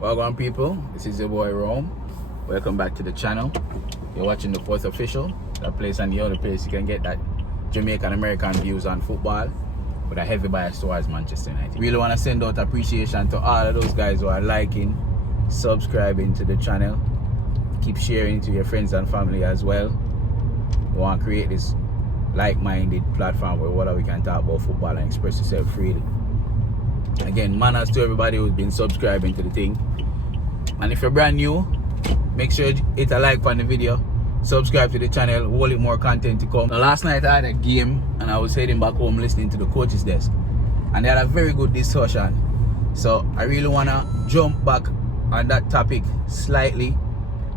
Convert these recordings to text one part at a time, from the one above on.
Welcome people, this is your boy Rome. Welcome back to the channel. You're watching the Fourth Official, that place and the other place you can get that Jamaican American views on football with a heavy bias towards Manchester United. Really want to send out appreciation to all of those guys who are liking, subscribing to the channel. Keep sharing to your friends and family as well. We want to create this like-minded platform where we can talk about football and express yourself freely. Again, Manaz to everybody who's been subscribing to the thing. And if you're brand new, make sure you hit a like on the video, subscribe to the channel, whole lot more content to come. Now, last night I had a game and I was heading back home listening to the coach's desk. And they had a very good discussion. So I really want to jump back on that topic slightly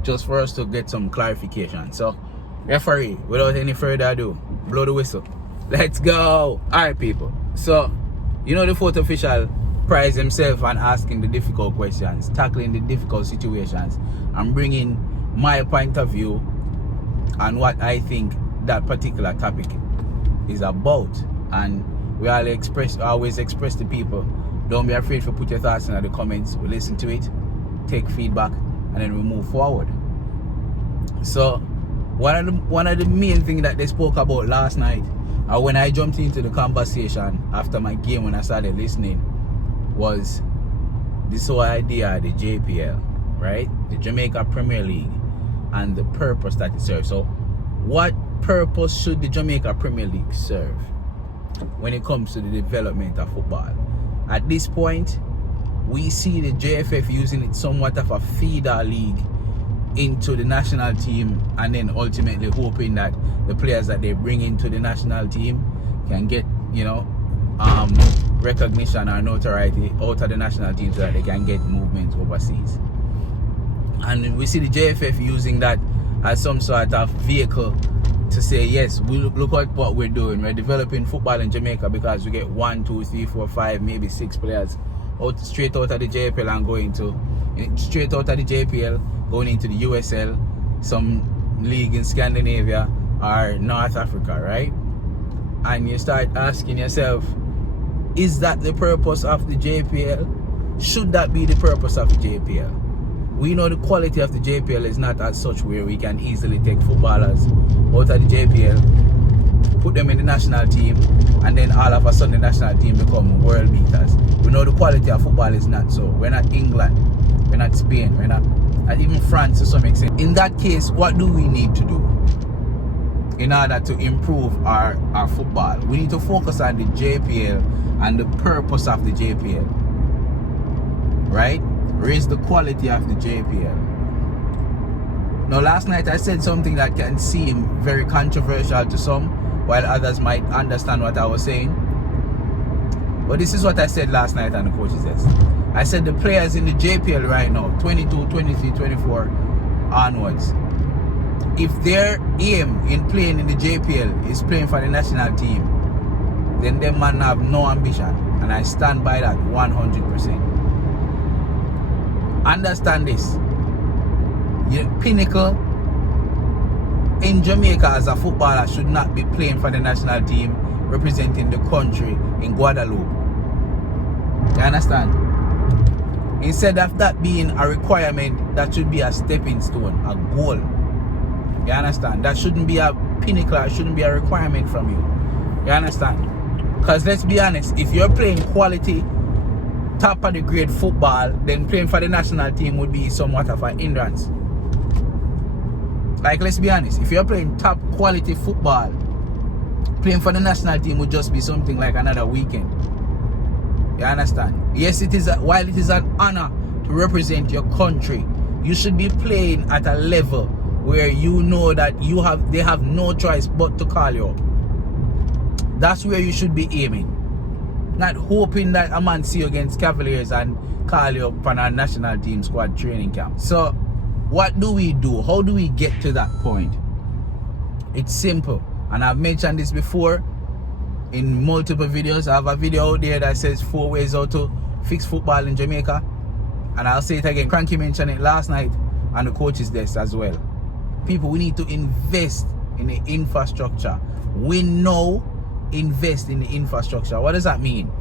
just for us to get some clarification. So, referee, without any further ado, blow the whistle. Let's go! Alright people, so you know the Fourth Official prides himself on asking the difficult questions, tackling the difficult situations, and bringing my point of view on what I think that particular topic is about. And we always express to people, don't be afraid to put your thoughts in the comments. We listen to it, take feedback, and then we move forward. So one of the main things that they spoke about last night, when I jumped into the conversation after my game when I started listening, was this whole idea of the JPL, right? The Jamaica Premier League and the purpose that it serves. So what purpose should the Jamaica Premier League serve when it comes to the development of football? At this point, we see the JFF using it somewhat of a feeder league into the national team, and then ultimately hoping that the players that they bring into the national team can get, recognition or notoriety out of the national team so that they can get movement overseas. And we see the JFF using that as some sort of vehicle to say, yes, we look at what we're doing. We're developing football in Jamaica because we get 1, 2, 3, 4, 5, maybe 6 players straight out of the JPL and going into the USL, some league in Scandinavia or North Africa, right? And you start asking yourself, is that the purpose of the JPL? Should that be the purpose of the JPL? We know the quality of the JPL is not as such where we can easily take footballers out of the JPL, put them in the national team, and then all of a sudden the national team become world beaters. We know the quality of football is not so. We're not England, we're not Spain, we're not even France to some extent. In that case, what do we need to do in order to improve our football? We need to focus on the JPL and the purpose of the JPL, right? Raise the quality of the JPL. Now, last night I said something that can seem very controversial to some, while others might understand what I was saying. But this is what I said last night on the coach's desk. I said the players in the JPL right now, 22, 23, 24 onwards, if their aim in playing in the JPL is playing for the national team, then them man have no ambition. And I stand by that 100%. Understand this. Your pinnacle in Jamaica as a footballer should not be playing for the national team representing the country in Guadeloupe. You understand? Instead of that being a requirement, that should be a stepping stone, a goal. You understand? That shouldn't be a pinnacle, it shouldn't be a requirement from you. You understand? Because let's be honest, if you're playing quality, top of the grade football, then playing for the national team would be somewhat of an hindrance. Like, let's be honest, if you're playing top quality football, playing for the national team would just be something like another weekend. You understand? Yes, while it is an honor to represent your country, you should be playing at a level where you know that they have no choice but to call you up. That's where you should be aiming. Not hoping that a man see you against Cavaliers and call you up on a national team squad training camp. So, what do we do? How do we get to that point? It's simple. And I've mentioned this before in multiple videos. I have a video out there that says 4 ways how to fix football in Jamaica. And I'll say it again. Cranky mentioned it last night on the coach's desk as well. People, we need to invest in the infrastructure. We know invest in the infrastructure. What does that mean?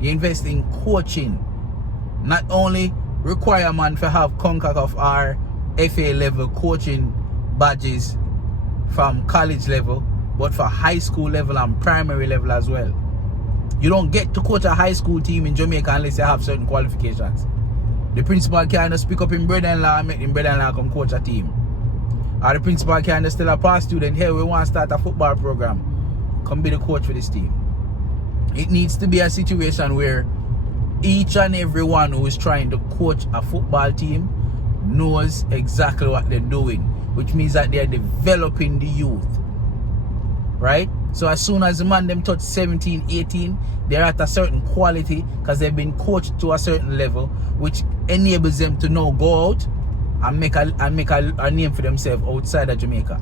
You invest in coaching, not only require man to have CONCACAF or FA level coaching badges from college level, but for high school level and primary level as well. You don't get to coach a high school team in Jamaica unless you have certain qualifications. The principal can't just pick up his brother-in-law and make his brother-in-law come coach a team. Or the principal can't just tell a past student, hey, we want to start a football program. Come be the coach for this team. It needs to be a situation where each and everyone who is trying to coach a football team knows exactly what they're doing, which means that they're developing the youth. Right? So as soon as the man them touch 17, 18, they're at a certain quality because they've been coached to a certain level, which enables them to now go out and make a name for themselves outside of Jamaica.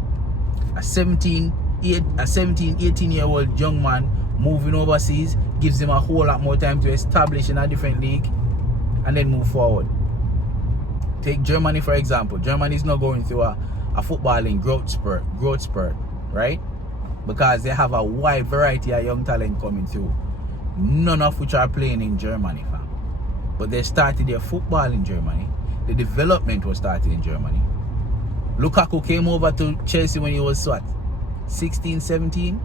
A 17, 18-year-old young man moving overseas gives him a whole lot more time to establish in a different league and then move forward. Take Germany for example. Germany is now going through a footballing growth spurt, right? Because they have a wide variety of young talent coming through, none of which are playing in Germany, fam. But they started their football in Germany. The development was started in Germany. Lukaku came over to Chelsea when he was what, 16, 17?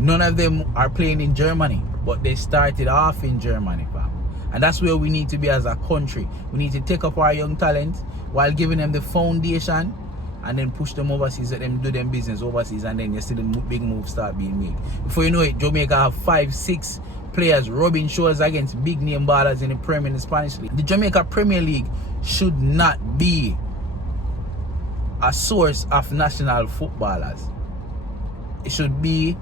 None of them are playing in Germany, but they started off in Germany, fam. And that's where we need to be as a country. We need to take up our young talent while giving them the foundation and then push them overseas, let them do them business overseas, and then you see the big moves start being made. Before you know it, Jamaica have 5-6 players rubbing shoulders against big name ballers in the Premier and the Spanish League. The Jamaica Premier League should not be a source of national footballers. It should be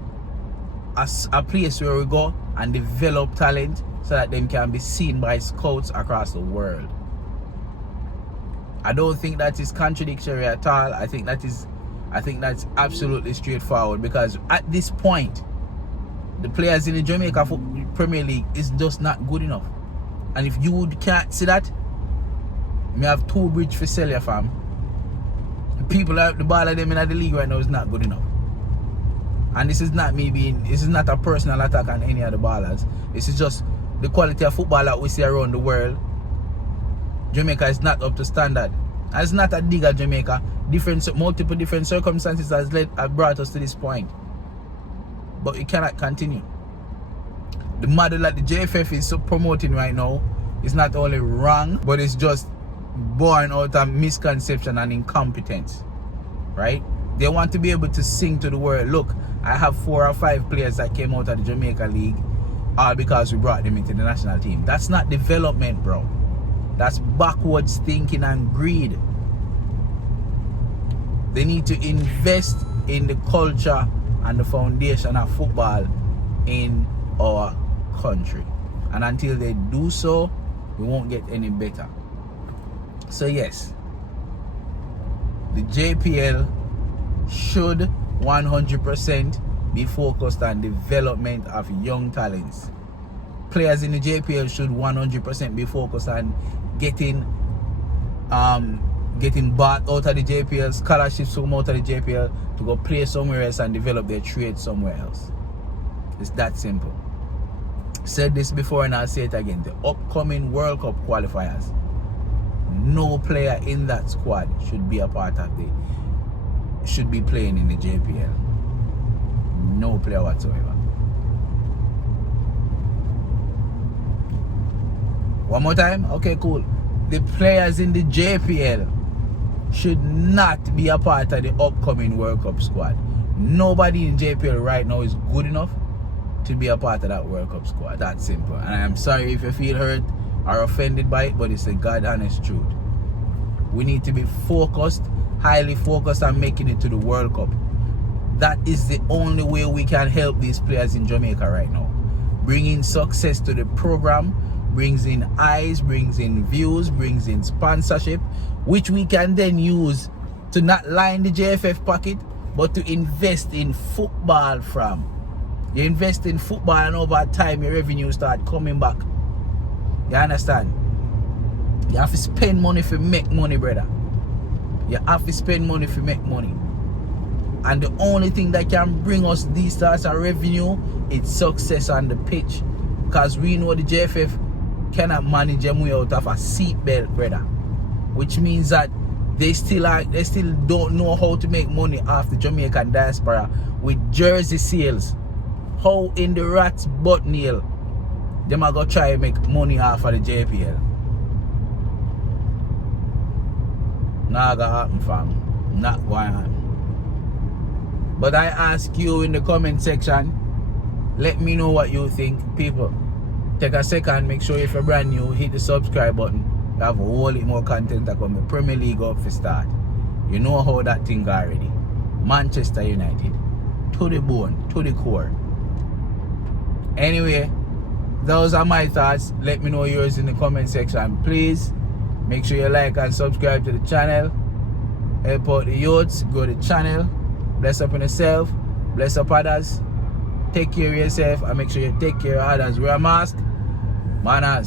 a place where we go and develop talent so that them can be seen by scouts across the world. I don't think that is contradictory at all. I think that's absolutely straightforward, because at this point the players in the Jamaica Premier League is just not good enough. And if you can't see that, you have two bridge for sell your fam. The people out the ball of them in the league right now is not good enough. And this is not a personal attack on any of the ballers. This is just the quality of football that we see around the world. Jamaica is not up to standard. And it's not a dig at Jamaica. Multiple different circumstances have brought us to this point. But it cannot continue. The model that the JFF is promoting right now is not only wrong, but it's just born out of misconception and incompetence. Right? They want to be able to sing to the world, look, I have 4 or 5 players that came out of the Jamaica League, all because we brought them into the national team. That's not development, bro. That's backwards thinking and greed. They need to invest in the culture and the foundation of football in our country. And until they do so, we won't get any better. So yes, the JPL should 100% be focused on development of young talents. Players in the JPL should 100% be focused on getting bought out of the JPL, scholarships to come out of the JPL to go play somewhere else and develop their trade somewhere else. It's that simple. Said this before and I'll say it again. The upcoming World Cup qualifiers, no player in that squad should be a part of should be playing in the JPL. No player whatsoever. One more time? Okay, cool. The players in the JPL should not be a part of the upcoming World Cup squad. Nobody in JPL right now is good enough to be a part of that World Cup squad. That's simple. And I'm sorry if you feel hurt or offended by it, but it's the God honest truth. We need to be focused, highly focused on making it to the World Cup. That is the only way we can help these players in Jamaica right now. Bringing success to the program brings in eyes, brings in views, brings in sponsorship, which we can then use to not line the JFF pocket, but to invest in football from. You invest in football and over time your revenue start coming back. You understand? You have to spend money to make money, brother. You have to spend money to make money. And the only thing that can bring us these sorts of revenue is success on the pitch. Because we know the JFF cannot manage them way out of a seatbelt, brother. Which means that they still don't know how to make money off the Jamaican diaspora with jersey sales. How in the rat's butt nail them are gonna try to make money off of the JPL? Not gonna happen, fam. Not going to happen. But I ask you in the comment section, let me know what you think, people. Take a second, make sure if you're brand new, hit the subscribe button. I have a whole lot more content that come. The Premier League up for start. You know how that thing go already. Manchester United. To the bone, to the core. Anyway, those are my thoughts. Let me know yours in the comment section. Please, make sure you like and subscribe to the channel. Help out the youths, grow the channel. Bless up on yourself. Bless up others. Take care of yourself and make sure you take care of others. Wear a mask. Manaz.